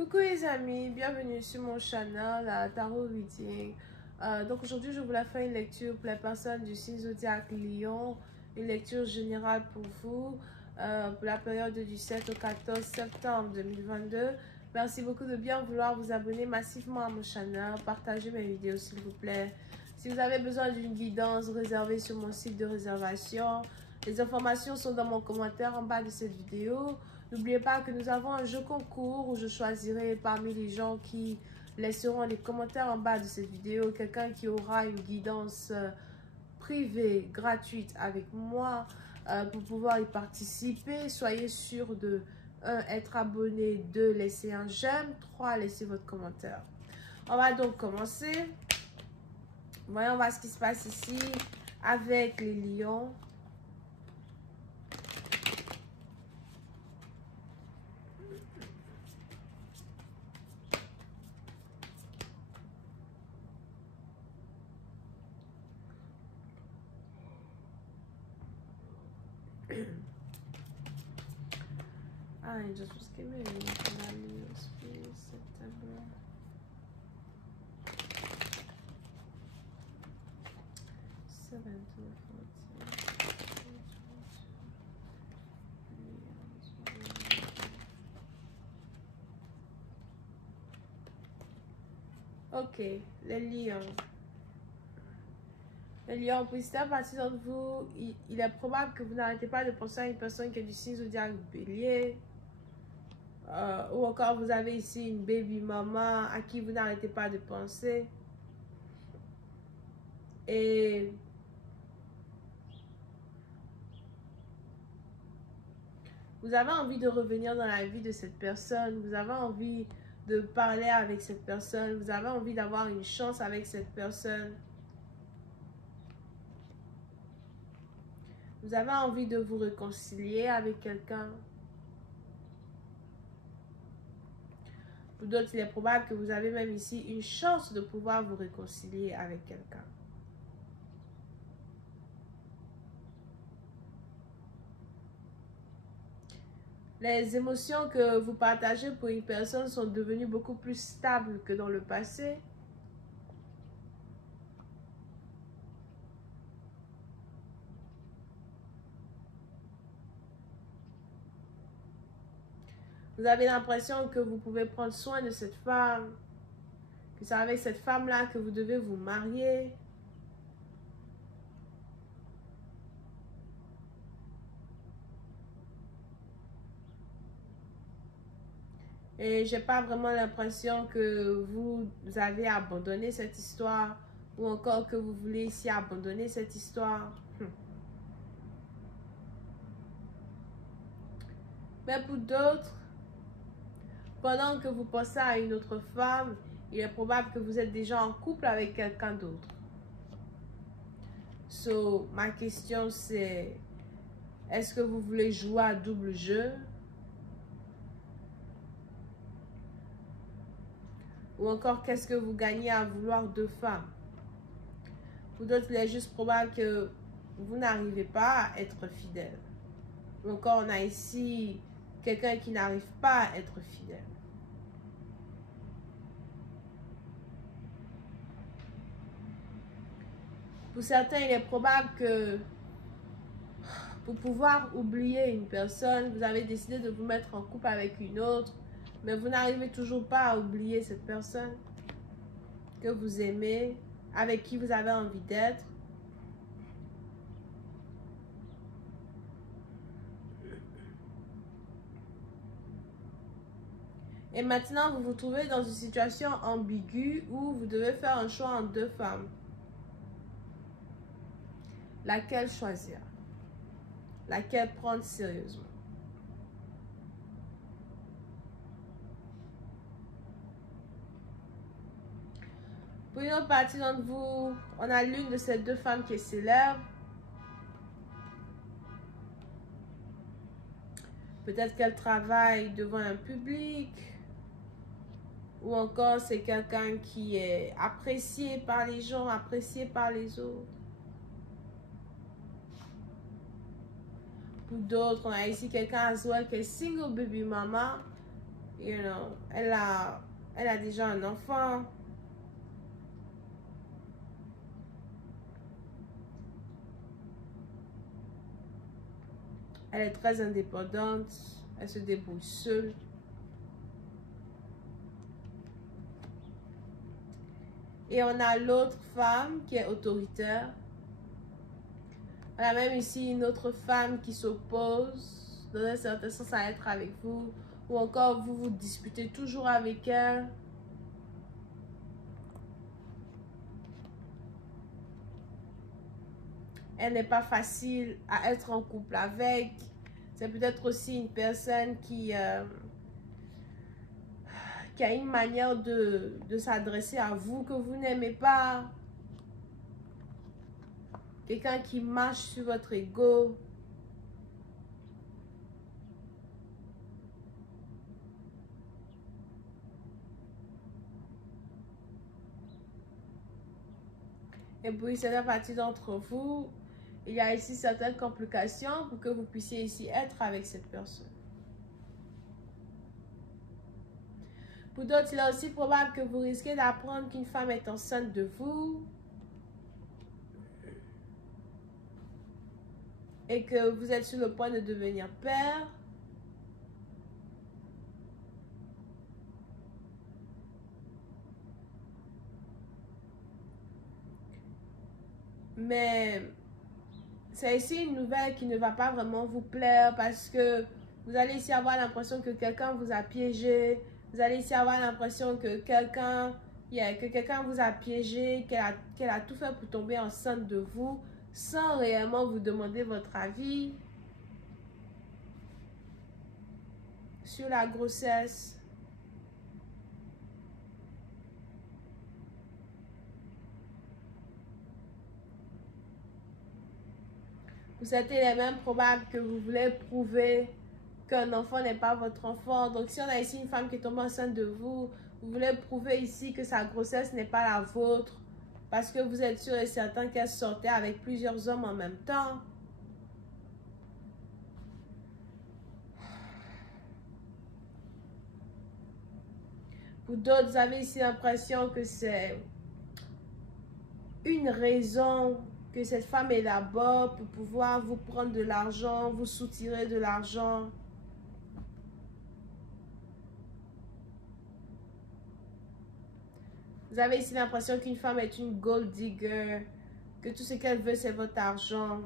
Coucou les amis, bienvenue sur mon channel Tarot Reading. Donc aujourd'hui je voulais faire une lecture pour les personnes du signe zodiaque Lion, une lecture générale pour vous pour la période du 7 au 14 septembre 2022. Merci beaucoup de bien vouloir vous abonner massivement à mon channel, partagez mes vidéos s'il vous plaît. Si vous avez besoin d'une guidance, réservez sur mon site de réservation. Les informations sont dans mon commentaire en bas de cette vidéo. N'oubliez pas que nous avons un jeu concours où je choisirai parmi les gens qui laisseront les commentaires en bas de cette vidéo quelqu'un qui aura une guidance privée, gratuite avec moi pour pouvoir y participer. Soyez sûr de 1. Être abonné, 2. Laisser un j'aime, 3. Laisser votre commentaire. On va donc commencer. Voyons voir ce qui se passe ici avec les lions. I just was giving values for September. Seven to 14. Ok, les lions. Les lions, pour certaines partie d'entre vous, il est probable que vous n'arrêtez pas de penser à une personne qui est du signe zodiaque bélier. Ou encore vous avez ici une baby maman à qui vous n'arrêtez pas de penser. Et vous avez envie de revenir dans la vie de cette personne. Vous avez envie de parler avec cette personne. Vous avez envie d'avoir une chance avec cette personne. Vous avez envie de vous réconcilier avec quelqu'un. Pour d'autres, il est probable que vous avez même ici une chance de pouvoir vous réconcilier avec quelqu'un. Les émotions que vous partagez pour une personne sont devenues beaucoup plus stables que dans le passé. Vous avez l'impression que vous pouvez prendre soin de cette femme, que c'est avec cette femme-là que vous devez vous marier. Et j'ai pas vraiment l'impression que vous avez abandonné cette histoire ou encore que vous voulez ici abandonner cette histoire. Mais pour d'autres, pendant que vous pensez à une autre femme, il est probable que vous êtes déjà en couple avec quelqu'un d'autre. So, ma question c'est, est-ce que vous voulez jouer à double jeu? Ou encore, qu'est-ce que vous gagnez à vouloir deux femmes? Pour d'autres, il est juste probable que vous n'arrivez pas à être fidèle. Ou encore, on a ici quelqu'un qui n'arrive pas à être fidèle. Pour certains, il est probable que pour pouvoir oublier une personne, vous avez décidé de vous mettre en couple avec une autre, mais vous n'arrivez toujours pas à oublier cette personne que vous aimez, avec qui vous avez envie d'être. Et maintenant, vous vous trouvez dans une situation ambiguë où vous devez faire un choix entre deux femmes. Laquelle choisir? Laquelle prendre sérieusement? Pour une autre partie d'entre vous, on a l'une de ces deux femmes qui est célèbre. Peut-être qu'elle travaille devant un public. Ou encore, c'est quelqu'un qui est apprécié par les gens, apprécié par les autres. Pour d'autres, on a ici quelqu'un à soi qui est single baby mama. you know, elle a déjà un enfant. Elle est très indépendante. Elle se débrouille seule. Et on a l'autre femme qui est autoritaire. On a même ici une autre femme qui s'oppose dans un certain sens à être avec vous. Ou encore vous vous disputez toujours avec elle. Elle n'est pas facile à être en couple avec. C'est peut-être aussi une personne qui a une manière de s'adresser à vous que vous n'aimez pas. Quelqu'un qui marche sur votre ego. Et puis, certaines parties d'entre vous, il y a ici certaines complications pour que vous puissiez ici être avec cette personne. Pour d'autres, il est aussi probable que vous risquez d'apprendre qu'une femme est enceinte de vous. Et que vous êtes sur le point de devenir père. Mais c'est ici une nouvelle qui ne va pas vraiment vous plaire parce que vous allez ici avoir l'impression que quelqu'un vous a piégé. Vous allez ici avoir l'impression que quelqu'un vous a piégé, qu'elle a tout fait pour tomber enceinte de vous sans réellement vous demander votre avis sur la grossesse. Vous êtes les mêmes probable que vous voulez prouver qu'un enfant n'est pas votre enfant. Donc, si on a ici une femme qui tombe enceinte de vous, vous voulez prouver ici que sa grossesse n'est pas la vôtre parce que vous êtes sûr et certain qu'elle sortait avec plusieurs hommes en même temps. Pour d'autres, vous avez ici l'impression que c'est une raison que cette femme est là-bas pour pouvoir vous prendre de l'argent, vous soutirer de l'argent. Vous avez ici l'impression qu'une femme est une gold digger, que tout ce qu'elle veut, c'est votre argent.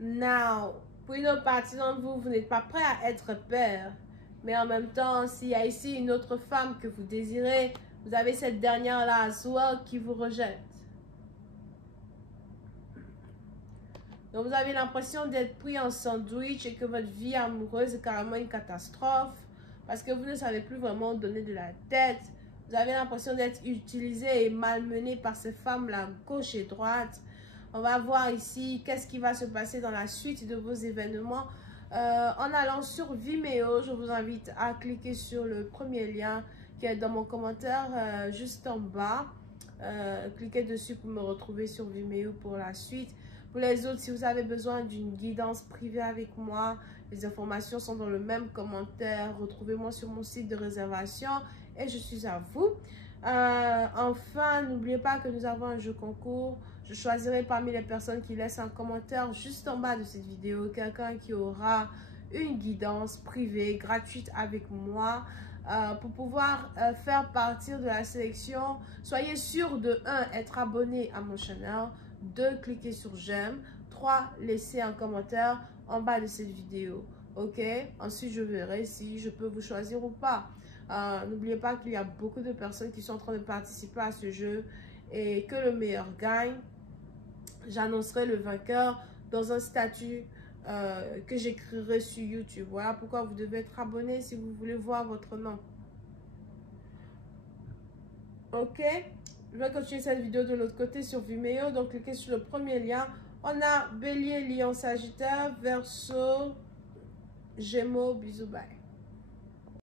Now, pour une autre partie d'entre vous, vous n'êtes pas prêt à être père. Mais en même temps, s'il y a ici une autre femme que vous désirez, vous avez cette dernière-là, soit qui vous rejette. Donc, vous avez l'impression d'être pris en sandwich et que votre vie amoureuse est carrément une catastrophe. Parce que vous ne savez plus vraiment donner de la tête. Vous avez l'impression d'être utilisé et malmené par ces femmes-là, gauche et droite. On va voir ici qu'est-ce qui va se passer dans la suite de vos événements. En allant sur Vimeo, je vous invite à cliquer sur le premier lien qui est dans mon commentaire juste en bas. Cliquez dessus pour me retrouver sur Vimeo pour la suite. Pour les autres, si vous avez besoin d'une guidance privée avec moi, les informations sont dans le même commentaire. Retrouvez-moi sur mon site de réservation et je suis à vous. Enfin, n'oubliez pas que nous avons un jeu concours. Je choisirai parmi les personnes qui laissent un commentaire juste en bas de cette vidéo quelqu'un qui aura une guidance privée gratuite avec moi pour pouvoir faire partir de la sélection. Soyez sûr de 1. Être abonné à mon channel, 2. Cliquer sur j'aime, 3. Laisser un commentaire en bas de cette vidéo. Ok, ensuite je verrai si je peux vous choisir ou pas. N'oubliez pas qu'il y a beaucoup de personnes qui sont en train de participer à ce jeu et que le meilleur gagne. J'annoncerai le vainqueur dans un statut que j'écrirai sur YouTube. Voilà pourquoi vous devez être abonné si vous voulez voir votre nom. Ok, je vais continuer cette vidéo de l'autre côté sur Vimeo. Donc cliquez sur le premier lien. On a Bélier, Lion, Sagittaire, Verseau, Gémeaux, bisous, bye.